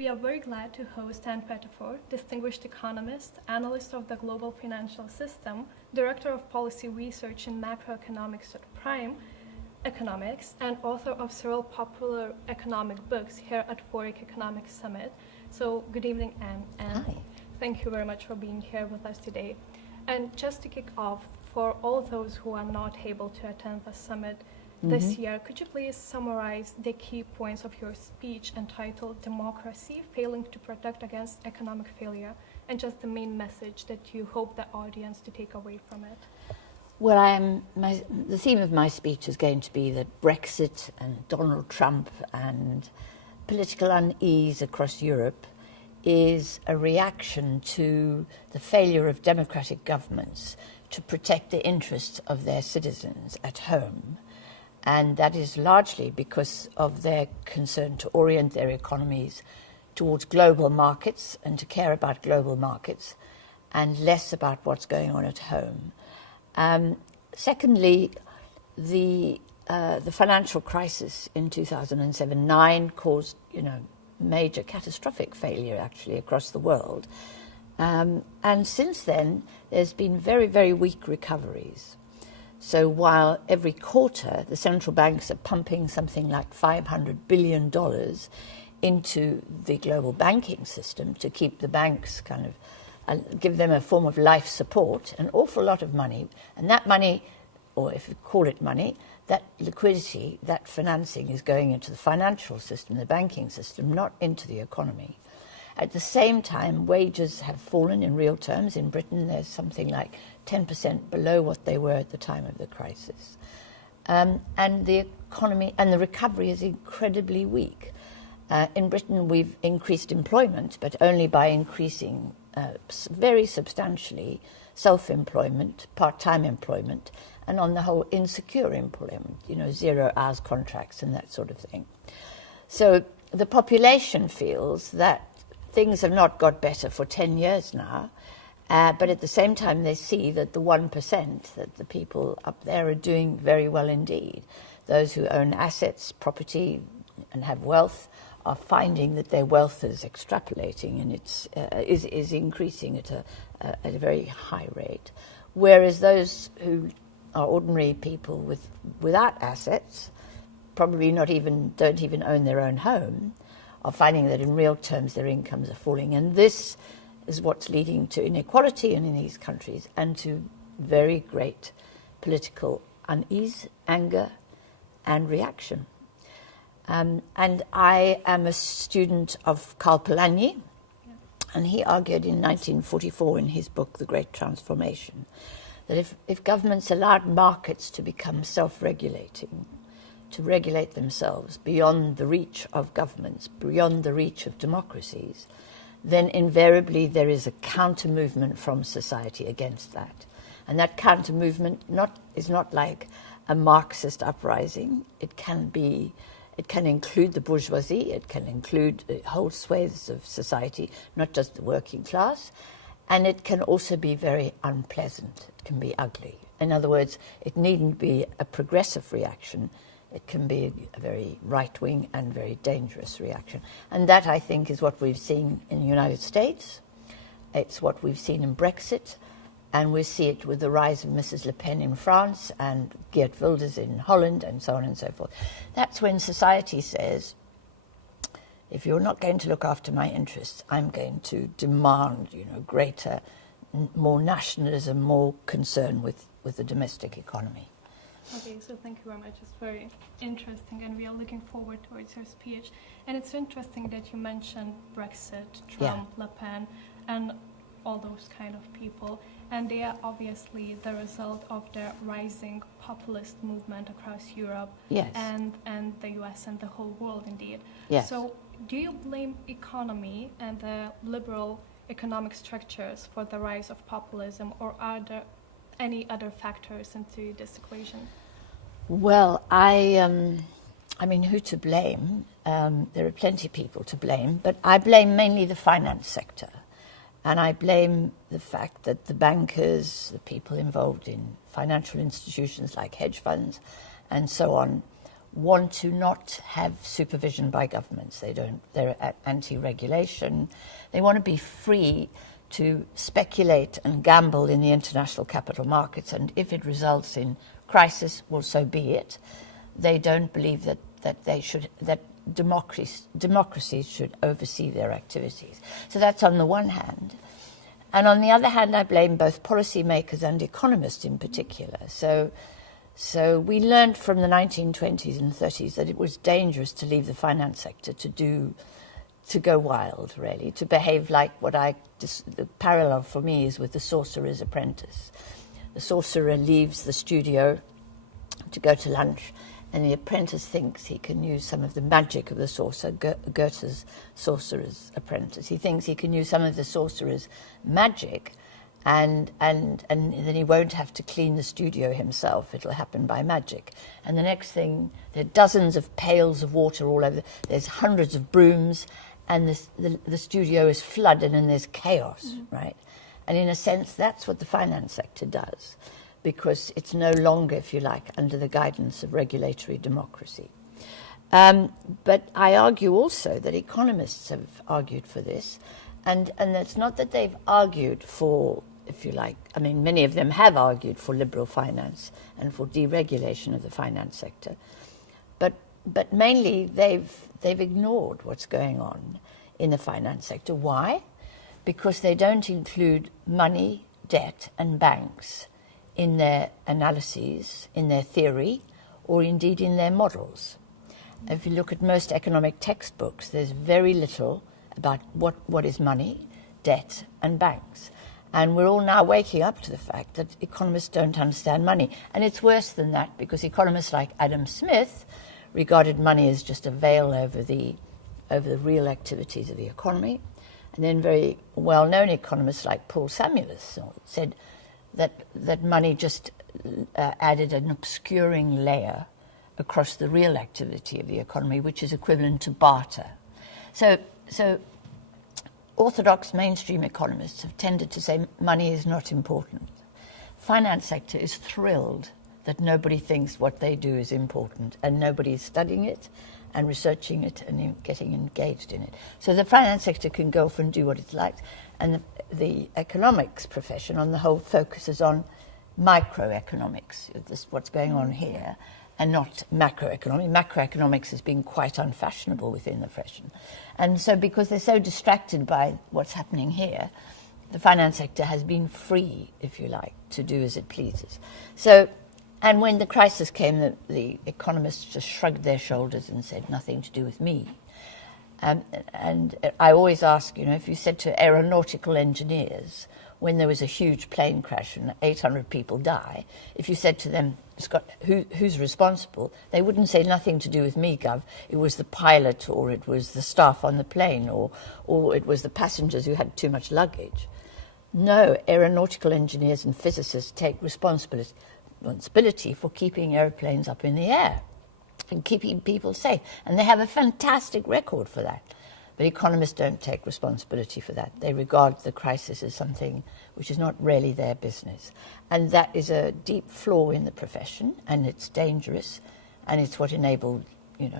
We are very glad to host Anne Pettifor, distinguished economist, analyst of the global financial system, director of policy research in macroeconomics at Prime Economics, and author of several popular economic books here at Warwick Economic Summit. So good evening, Anne. And hi. Thank you very much for being here with us today. And just to kick off, for all those who are not able to attend the summit this year, could you please summarize the key points of your speech entitled Democracy Failing to Protect Against Economic Failure, and just the main message that you hope the audience to take away from it? Well, the theme of my speech is going to be that Brexit and Donald Trump and political unease across Europe is a reaction to the failure of democratic governments to protect the interests of their citizens at home. And that is largely because of their concern to orient their economies towards global markets and to care about global markets and less about what's going on at home. Secondly, the financial crisis in 2007-9 caused, major catastrophic failure actually across the world. And since then, there's been very, very weak recoveries. So while every quarter the central banks are pumping something like $500 billion into the global banking system to keep the banks give them a form of life support, an awful lot of money. And that money, or if you call it money, that liquidity, that financing is going into the financial system, the banking system, not into the economy. At the same time, wages have fallen in real terms. In Britain, there's something like 10% below what they were at the time of the crisis. And the economy and the recovery is incredibly weak. In Britain, we've increased employment, but only by increasing very substantially self-employment, part-time employment, and on the whole, insecure employment, 0 hours contracts and that sort of thing. So the population feels that things have not got better for 10 years now, but at the same time they see that the 1%, that the people up there are doing very well indeed. Those who own assets, property, and have wealth are finding that their wealth is extrapolating and is increasing at a very high rate. Whereas those who are ordinary people without assets, probably don't even own their own home, are finding that in real terms their incomes are falling. And this is what's leading to inequality in these countries and to very great political unease, anger, and reaction. And I am a student of Karl Polanyi, and he argued in 1944 in his book, The Great Transformation, that if governments allowed markets to become self-regulating, to regulate themselves beyond the reach of governments, beyond the reach of democracies, then invariably there is a counter-movement from society against that. And that counter-movement is not like a Marxist uprising. It can include the bourgeoisie, it can include whole swathes of society, not just the working class, and it can also be very unpleasant. It can be ugly. In other words, it needn't be a progressive reaction. It can be a very right-wing and very dangerous reaction. And that, I think, is what we've seen in the United States. It's what we've seen in Brexit. And we see it with the rise of Mrs. Le Pen in France and Geert Wilders in Holland and so on and so forth. That's when society says, if you're not going to look after my interests, I'm going to demand, greater, more nationalism, more concern with the domestic economy. Okay, so thank you very much. It's very interesting, and we are looking forward towards your speech. And it's interesting that you mentioned Brexit, Trump, Le Pen, and all those kind of people. And they are obviously the result of the rising populist movement across Europe and the US and the whole world, indeed. Yes. So do you blame economy and the liberal economic structures for the rise of populism, or are there any other factors into this equation? Well, I mean, who to blame? There are plenty of people to blame, but I blame mainly the finance sector. And I blame the fact that the bankers, the people involved in financial institutions like hedge funds and so on, want to not have supervision by governments. They're anti-regulation. They want to be free to speculate and gamble in the international capital markets, and if it results in crisis, well, so be it. They don't believe that democracies should oversee their activities. So that's on the one hand. And on the other hand, I blame both policymakers and economists in particular. So we learned from the 1920s and 30s that it was dangerous to leave the finance sector to go wild, really, to behave like the parallel for me is with the sorcerer's apprentice. The sorcerer leaves the studio to go to lunch, and the apprentice thinks he can use some of the magic of the sorcerer, Goethe's Sorcerer's Apprentice. He thinks he can use some of the sorcerer's magic, and then he won't have to clean the studio himself. It'll happen by magic. And the next thing, there are dozens of pails of water all over. There's hundreds of brooms, and the studio is flooded, and there's chaos, right? And in a sense, that's what the finance sector does, because it's no longer, if you like, under the guidance of regulatory democracy. But I argue also that economists have argued for this, and it's not that they've argued for, if you like, I mean, many of them have argued for liberal finance and for deregulation of the finance sector, but mainly they've ignored what's going on in the finance sector. Why? Because they don't include money, debt, and banks in their analyses, in their theory, or indeed in their models. If you look at most economic textbooks, there's very little about what is money, debt, and banks. And we're all now waking up to the fact that economists don't understand money. And it's worse than that, because economists like Adam Smith regarded money as just a veil over the real activities of the economy. And then very well-known economists like Paul Samuelson said that money just added an obscuring layer across the real activity of the economy, which is equivalent to barter. So orthodox mainstream economists have tended to say money is not important. Finance sector is thrilled that nobody thinks what they do is important, and nobody is studying it and researching it and getting engaged in it. So the finance sector can go off and do what it likes, and the economics profession on the whole focuses on microeconomics, what's going on here, and not macroeconomics. Macroeconomics has been quite unfashionable within the profession. And so because they're so distracted by what's happening here, the finance sector has been free, if you like, to do as it pleases. And when the crisis came, the economists just shrugged their shoulders and said, nothing to do with me. And I always ask, if you said to aeronautical engineers, when there was a huge plane crash and 800 people die, if you said to them, Scott, who's responsible? They wouldn't say nothing to do with me, Gov. It was the pilot, or it was the staff on the plane, or it was the passengers who had too much luggage. No, aeronautical engineers and physicists take responsibility for keeping airplanes up in the air and keeping people safe. And they have a fantastic record for that. But economists don't take responsibility for that. They regard the crisis as something which is not really their business. And that is a deep flaw in the profession, and it's dangerous, and it's what enabled,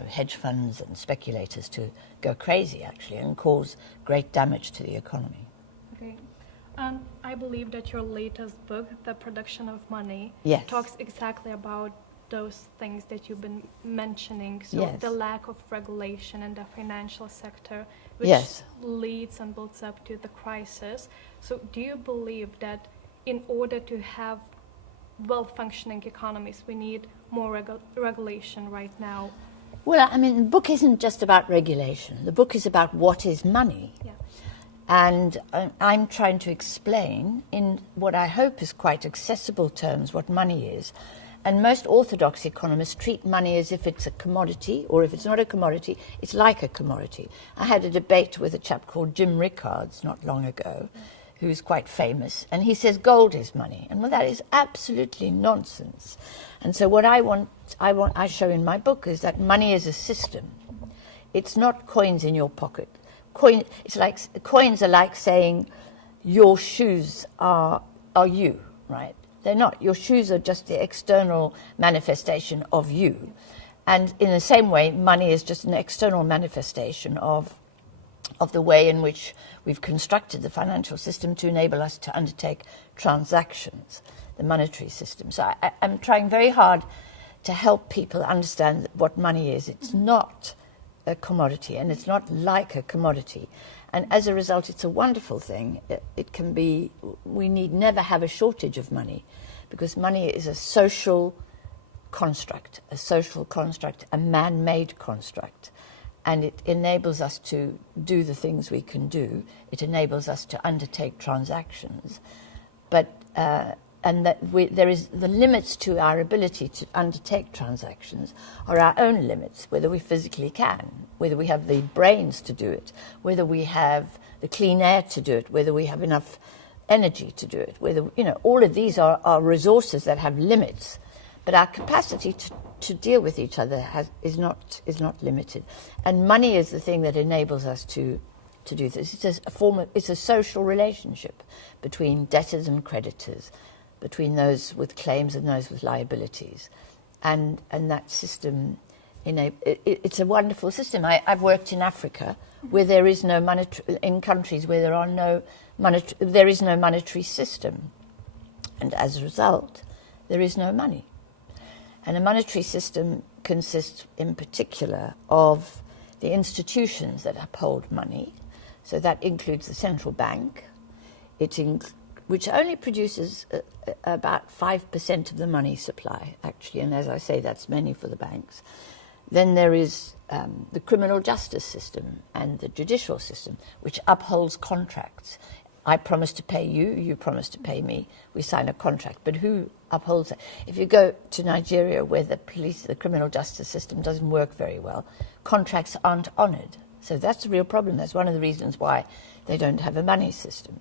hedge funds and speculators to go crazy, actually, and cause great damage to the economy. Okay. I believe that your latest book, The Production of Money, yes, talks exactly about those things that you've been mentioning. So yes, the lack of regulation in the financial sector, which yes, leads and builds up to the crisis. So do you believe that in order to have well-functioning economies, we need more regulation right now? Well, I mean, the book isn't just about regulation. The book is about what is money. Yeah. And I'm trying to explain in what I hope is quite accessible terms what money is. And most orthodox economists treat money as if it's a commodity, or if it's not a commodity, it's like a commodity. I had a debate with a chap called Jim Rickards not long ago, who's quite famous, and he says gold is money. And well, that is absolutely nonsense. And so what I show in my book is that money is a system. It's not coins in your pocket. Coins are like saying your shoes are you, right? They're not. Your shoes are just the external manifestation of you. And in the same way, money is just an external manifestation of the way in which we've constructed the financial system to enable us to undertake transactions, the monetary system. So I'm trying very hard to help people understand what money is. It's not a commodity, and it's not like a commodity. And as a result, it's a wonderful thing. It can be, we need never have a shortage of money, because money is a social construct, a man-made construct. And it enables us to do the things we can do. It enables us to undertake transactions. But and that there is the limits to our ability to undertake transactions are our own limits, whether we physically can, whether we have the brains to do it, whether we have the clean air to do it, whether we have enough energy to do it, whether, all of these are resources that have limits, but our capacity to deal with each other is not limited. And money is the thing that enables us to do this. It's a social relationship between debtors and creditors, between those with claims and those with liabilities. And that system, it's a wonderful system. I've worked in Africa where there is no in countries where there is no monetary system. And as a result, there is no money. And a monetary system consists in particular of the institutions that uphold money. So that includes the central bank, which only produces about 5% of the money supply, actually. And as I say, that's mainly for the banks. Then there is the criminal justice system and the judicial system, which upholds contracts. I promise to pay you, you promise to pay me, we sign a contract. But who upholds it? If you go to Nigeria, where the criminal justice system doesn't work very well, contracts aren't honoured. So that's a real problem. That's one of the reasons why they don't have a money system.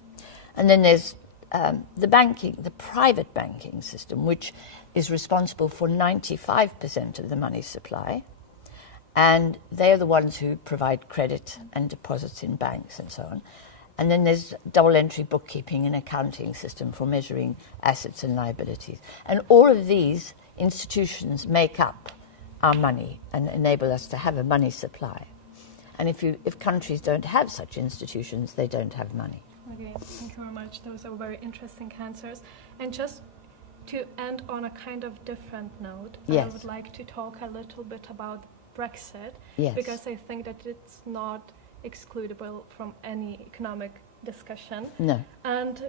And then there's the private banking system, which is responsible for 95% of the money supply. And they are the ones who provide credit and deposits in banks and so on. And then there's double entry bookkeeping and accounting system for measuring assets and liabilities. And all of these institutions make up our money and enable us to have a money supply. And if countries don't have such institutions, they don't have money. Okay, thank you very much. Those are very interesting answers. And just to end on a kind of different note, yes. I would like to talk a little bit about Brexit, yes. because I think that it's not excludable from any economic discussion. No. And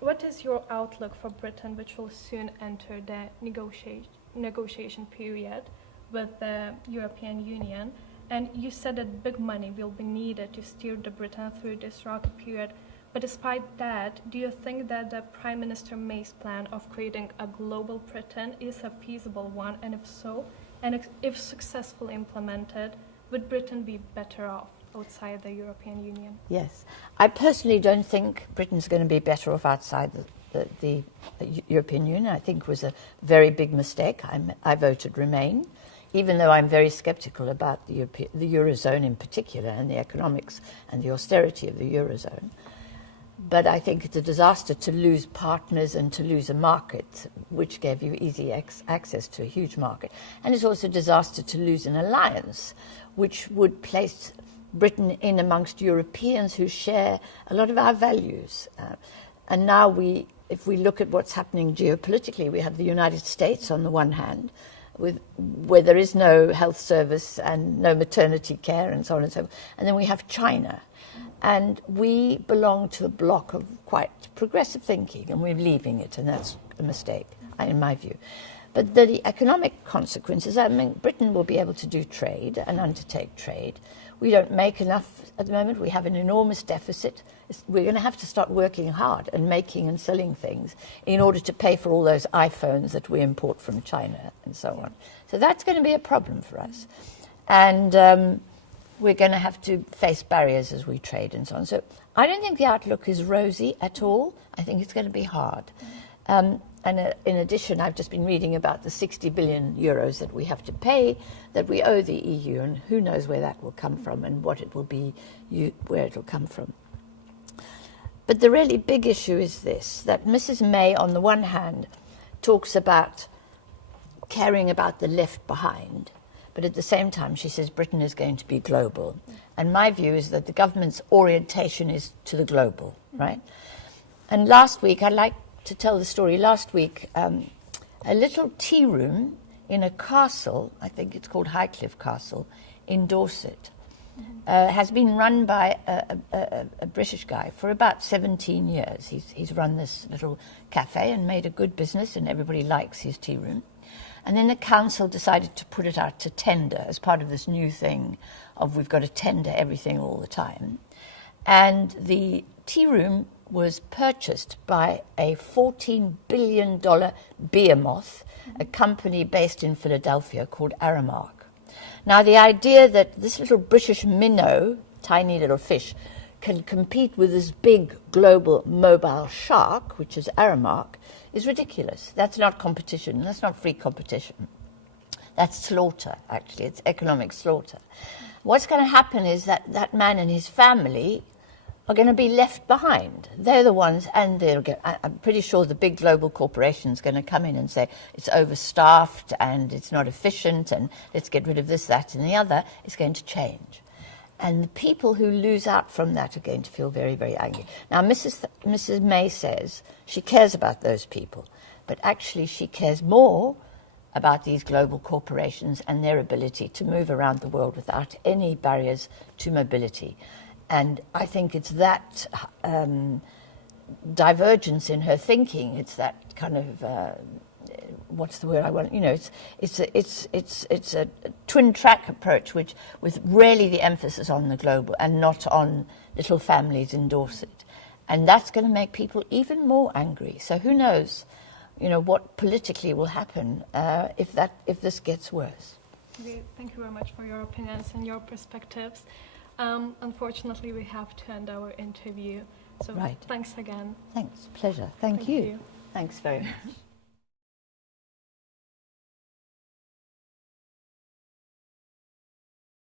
what is your outlook for Britain, which will soon enter the negotiation period with the European Union? And you said that big money will be needed to steer the Britain through this rocky period. But despite that, do you think that the Prime Minister May's plan of creating a global Britain is a feasible one? And if so, and if successfully implemented, would Britain be better off outside the European Union? Yes. I personally don't think Britain's going to be better off outside the European Union. I think it was a very big mistake. I voted Remain, even though I'm very sceptical about the Eurozone in particular and the economics and the austerity of the Eurozone. But I think it's a disaster to lose partners and to lose a market which gave you easy access to a huge market. And it's also a disaster to lose an alliance which would place Britain in amongst Europeans who share a lot of our values. And now if we look at what's happening geopolitically, we have the United States on the one hand, where there is no health service and no maternity care and so on and so forth. And then we have China. And we belong to a block of quite progressive thinking, and we're leaving it, and that's a mistake, in my view. But the economic consequences, I mean, Britain will be able to do trade and undertake trade. We don't make enough at the moment. We have an enormous deficit. We're going to have to start working hard and making and selling things in order to pay for all those iPhones that we import from China and so on. So that's going to be a problem for us. And we're going to have to face barriers as we trade and so on. So I don't think the outlook is rosy at all. I think it's going to be hard. And in addition, I've just been reading about the 60 billion euros that we have to pay, that we owe the EU, and who knows where that will come from and what it will be, where it will come from. But the really big issue is this, that Mrs. May, on the one hand, talks about caring about the left behind, but at the same time she says Britain is going to be global. And my view is that the government's orientation is to the global, right? And last week, I'd like to tell the story, last week a little tea room in a castle, I think it's called Highcliffe Castle, in Dorset, has been run by a British guy for about 17 years. He's run this little cafe and made a good business, and everybody likes his tea room. And then the council decided to put it out to tender as part of this new thing of we've got to tender everything all the time. And the tea room was purchased by a $14 billion behemoth, a company based in Philadelphia called Aramark. Now, the idea that this little British minnow, tiny little fish, can compete with this big global mobile shark, which is Aramark, is ridiculous. That's not competition. That's not free competition. That's slaughter, actually. It's economic slaughter. What's going to happen is that that man and his family are going to be left behind. They're the ones, and I'm pretty sure the big global corporation's going to come in and say it's overstaffed and it's not efficient and let's get rid of this, that, and the other. It's going to change. And the people who lose out from that are going to feel very, very angry. Now, Mrs. May says she cares about those people, but actually she cares more about these global corporations and their ability to move around the world without any barriers to mobility. And I think it's that divergence in her thinking. It's that kind of what's the word I want? You know, it's a twin track approach, which with really the emphasis on the global and not on little families in Dorset, and that's going to make people even more angry. So who knows, you know, what politically will happen if this gets worse. Okay, thank you very much for your opinions and your perspectives. Unfortunately, we have to end our interview. So right. Thanks again. Thanks, pleasure. Thank you. Thanks very much.